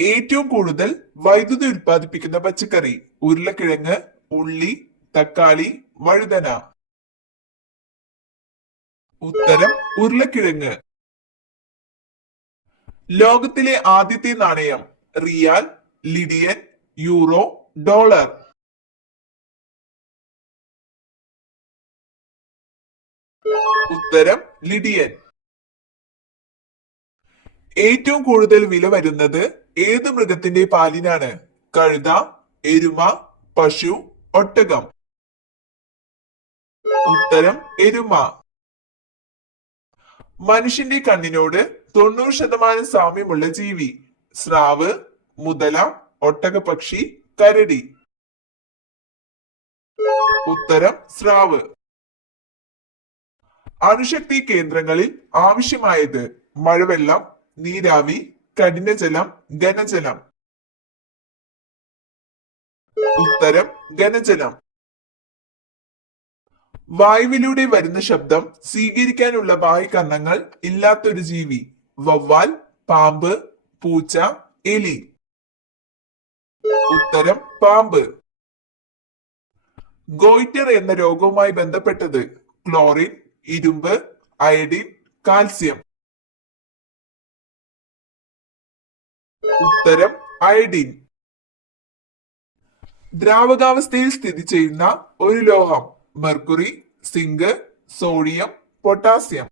ഏറ്റവും കൂടുതൽ വൈദ്യുതി ഉൽപ്പാദിപ്പിക്കുന്ന പച്ചക്കറി? ഉരുളക്കിഴങ്ങ്, ഉള്ളി, തക്കാളി, വഴുതന. ഉത്തരം ഉരുളക്കിഴങ്ങ്. ലോകത്തിലെ ആദ്യത്തെ നാണയം? റിയാൽ, ലിഡിയൻ, യൂറോ, ഡോളർ. ഉത്തരം ലിഡിയൻ. ഏറ്റവും കൂടുതൽ വില വരുന്നത് ഏത് മൃഗത്തിന്റെ പാലിനാണ്? കഴുത, എരുമ, പശു, ഒട്ടകം. ഉത്തരം എരുമ. മനുഷ്യന്റെ കണ്ണിനോട് 90% സാമ്യമുള്ള ജീവി? സ്രാവ്, മുതല, ഒട്ടകപക്ഷി, കരടി. ഉത്തരം സ്രാവ്. അണുശക്തി കേന്ദ്രങ്ങളിൽ ആവശ്യമായത്? മഴവെള്ളം, നീരാവി, കഠിനജലം, ഘനജലം. ഉത്തരം ഘനജലം. വായുവിലൂടെ വരുന്ന ശബ്ദം സ്വീകരിക്കാനുള്ള ബാഹ്യകർണങ്ങൾ ഇല്ലാത്തൊരു ജീവി? വവ്വാൽ, പാമ്പ്, പൂച്ച, എലി. ഉത്തരം പാമ്പ്. ഗോയിറ്റർ എന്ന രോഗവുമായി ബന്ധപ്പെട്ടത്? ക്ലോറിൻ, ഇരുമ്പ്, അയഡിൻ, കാൽസ്യം. ഉത്തരം അയഡിൻ. ദ്രാവകാവസ്ഥയിൽ സ്ഥിതി ചെയ്യുന്ന ഒരു ലോഹം? Mercury, zinc, sodium, potassium.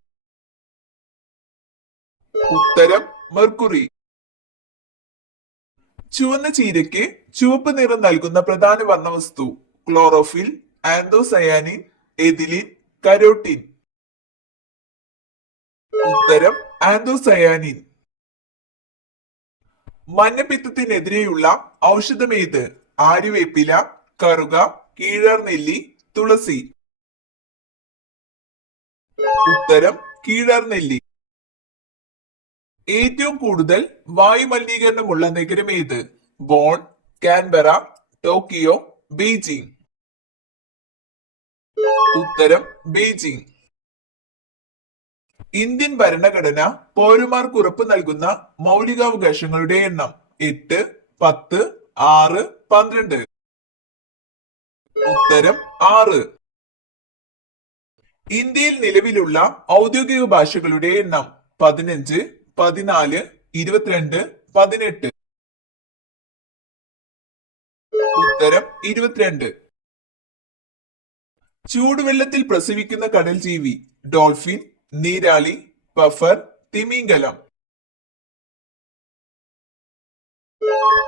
ഉത്തരം മെർക്കുറി. ചുവന്ന ചീരയ്ക്ക് ചുവപ്പ് നിറം നൽകുന്ന പ്രധാന വർണ്ണവസ്തു? Chlorophyll, anthocyanin, ethylene, carotene. ഉത്തരം ആന്തോസയാനിൻ. മഞ്ഞപ്പിത്തത്തിനെതിരെയുള്ള ഔഷധമേത്? ആര്യവേപ്പില, കറുക, കീഴാർനെല്ലി, തുളസി. ഉത്തരം കീഴാർനെല്ലി. ഏറ്റവും കൂടുതൽ വായുമലിനീകരണമുള്ള നഗരം ഏത്? Bonn, Canberra, Tokyo, Beijing. ഉത്തരം ബീജിംഗ്. ഇന്ത്യൻ ഭരണഘടന പൗരന്മാർക്ക് ഉറപ്പ് നൽകുന്ന മൗലികാവകാശങ്ങളുടെ എണ്ണം? 8, 10, 6, 12. ഉത്തരം 6. ഇന്ത്യയിൽ നിലവിലുള്ള ഔദ്യോഗിക ഭാഷകളുടെ എണ്ണം? 15, 14, 22, 18. ഉത്തരം 22. ചൂടുവെള്ളത്തിൽ പ്രസവിക്കുന്ന കടൽ ജീവി? ഡോൾഫിൻ, നീരാളി, പഫർ, തിമിംഗലം.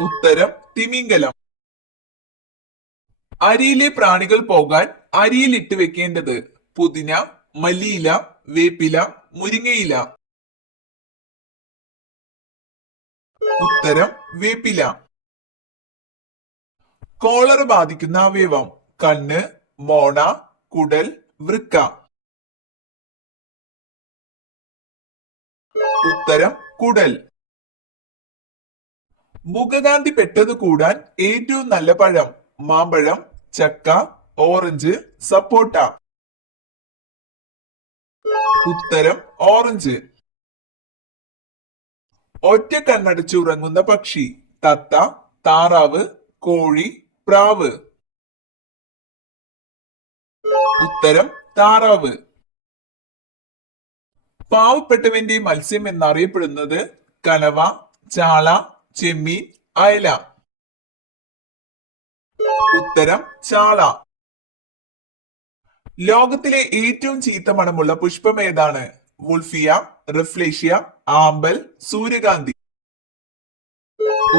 ഉത്തരം തിമിംഗലം. അരിയിലെ പ്രാണികൾ പോകാൻ അരിയിൽ ഇട്ട് വെക്കേണ്ടത്? പുതിന, മല്ലിയില, വേപ്പില, മുരിങ്ങയില. ഉത്തരം വേപ്പില. കോളറ ബാധിക്കുന്ന അവയവം? കണ്ണ്, മോണ, കുടൽ, വൃക്ക. ഉത്തരം കുടൽ. മുഖകാന്തി പെട്ടെന്ന് കൂടാൻ ഏറ്റവും നല്ല പഴം? മാമ്പഴം, ചക്ക, ഓറഞ്ച്, സപ്പോട്ട. ഉത്തരം ഓറഞ്ച്. ഒറ്റ കണ്ണടച്ച് ഉറങ്ങുന്ന പക്ഷി? തത്ത, താറാവ്, കോഴി, പ്രാവ്. ഉത്തരം താറാവ്. പാവപ്പെട്ടവന്റെ മത്സ്യം എന്നറിയപ്പെടുന്നത്? കനവ, ചാള, ചെമ്മീൻ, അയല. ഉത്തരം ചാള. ലോകത്തിലെ ഏറ്റവും ചീത്ത മണമുള്ള പുഷ്പം ഏതാണ്? വുൾഫിയ, റഫ്ലേഷ്യ, ആമ്പൽ, സൂര്യകാന്തി.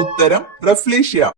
ഉത്തരം റഫ്ലേഷ്യ.